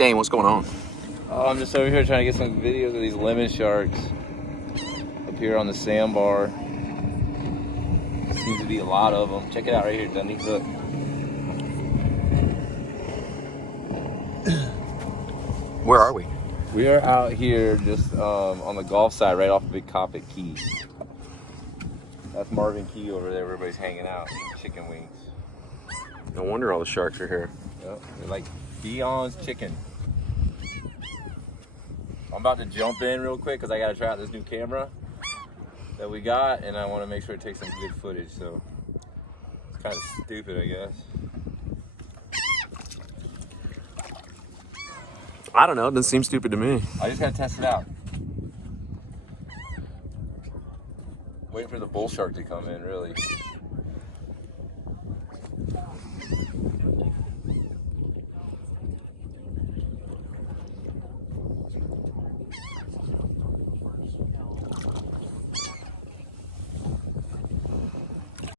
Dane, what's going on? Oh, I'm just over here trying to get some videos of these lemon sharks up here on the sandbar. Seems to be a lot of them. Check it out right here, Dundee. Look. Where are we? We are out here just on the Gulf side, right off of Big Capt Key. That's Marvin Key over there where everybody's hanging out, eating chicken wings. No wonder all the sharks are here. Yep, they're like Dion's chicken. I'm about to jump in real quick because I got to try out this new camera that we got, and I want to make sure it takes some good footage, so it's kind of stupid, I guess. I don't know, it doesn't seem stupid to me. I just got to test it out. Waiting for the bull shark to come in, really.